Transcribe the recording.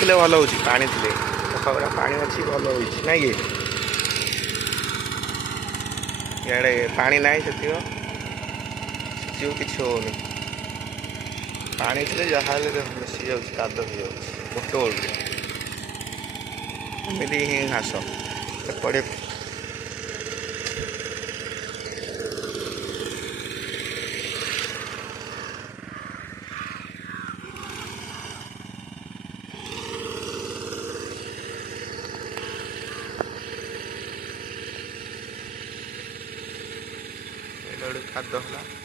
ଥିଲେ ଭଲ ହେଉଛି, ପାଣି ଥିଲେ ଖବର ପାଣି ଅଛି ଭଲ ହେଉଛି ନାଇଁ କି? ଇଆଡ଼େ ପାଣି ନାହିଁ ସେତିକ ସିଚିବ କିଛି ହେଉନି। ପାଣି ଥିଲେ ଯାହା ହେଲେ ମିଶି ଯାଉଛି, କାଦୁଅ ହେଇଯାଉଛି ଗୋଟେ ବେଳକୁ। ଏମିତି ହିଁ ଘାସ ଏପଟେ କାଦୁଅ ହେଲା।